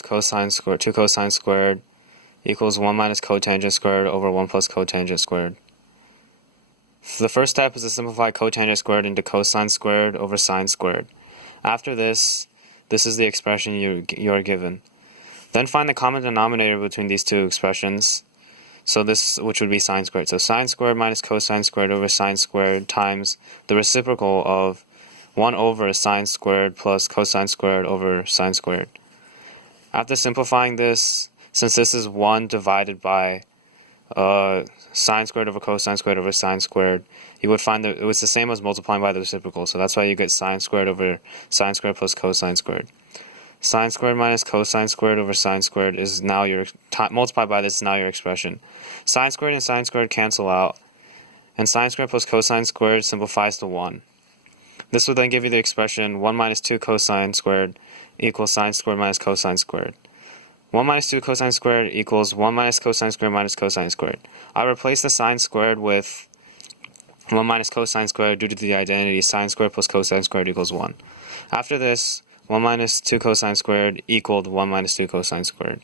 plus cosine squared, 2 cosine squared equals 1 minus cotangent squared over 1 plus cotangent squared. So the first step is to simplify cotangent squared into cosine squared over sine squared. After this is the expression you are given. Then find the common denominator between these two expressions. So this, which would be sine squared. So sine squared minus cosine squared over sine squared times the reciprocal of 1 over sine squared plus cosine squared over sine squared. After simplifying this, since this is 1 divided by sine squared over cosine squared over sine squared, you would find that it was the same as multiplying by the reciprocal. So that's why you get sine squared over sine squared plus cosine squared. Sine squared minus cosine squared over sine squared is now your, multiplied by this is now your expression. Sine squared and sine squared cancel out, and sine squared plus cosine squared simplifies to 1. This will then give you the expression 1 minus 2 cosine squared equals sine squared minus cosine squared. 1 minus 2 cosine squared equals 1 minus cosine squared minus cosine squared. I replace the sine squared with 1 minus cosine squared due to the identity sine squared plus cosine squared equals 1. After this, 1 minus 2 cosine squared equaled 1 minus 2 cosine squared.